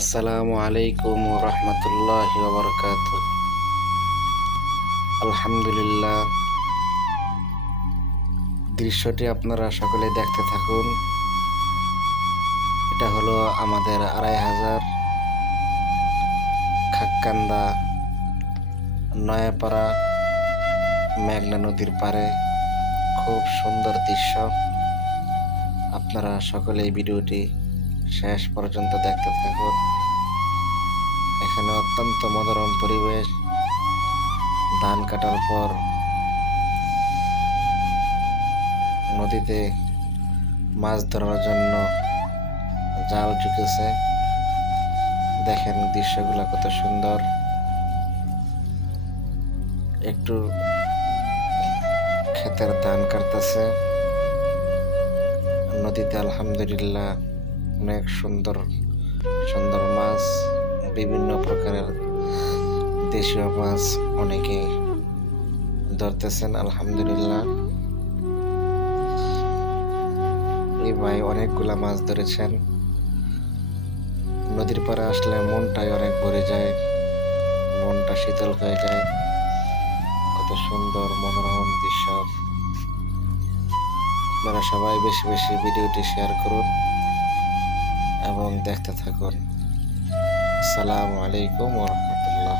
আসসালামু আলাইকুম রহমতুল্লাহ বরকাত আলহামদুলিল্লাহ। দৃশ্যটি আপনারা সকলে দেখতে থাকুন। এটা হলো আমাদের আড়াই হাজার খাক্কান্দা নয়াপাড়া মেঘনা নদীর পারে খুব সুন্দর দৃশ্য। আপনারা সকলে এই ভিডিওটি শেষ পর্যন্ত দেখতে থাকুন এখানে অত্যন্ত মনোরম পরিবেশ। ধান কাটার পর নদীতে মাছ ধরার জন্য জাল ঝুঁকেছে দেখেন দৃশ্যগুলো কত সুন্দর। একটু ক্ষেতের ধান কাটতেছে। নদীতে আলহামদুলিল্লাহ অনেক সুন্দর সুন্দর মাছ, বিভিন্ন প্রকারের দেশীয় মাছ অনেকে ধরতেছেন, আলহামদুলিল্লাহ। এই ভাই অনেকগুলা মাছ ধরেছেন। নদীর পাড়ে আসলে মনটাই অনেক ভরে যায়, মনটা শীতল হয়ে যায়। কত সুন্দর মনোরম দৃশ্য। আপনারা সবাই বেশি বেশি ভিডিওটি শেয়ার করুন। এবং দেখতে থাকুন। আসসালামু আলাইকুম ওরহমতুল্লাহ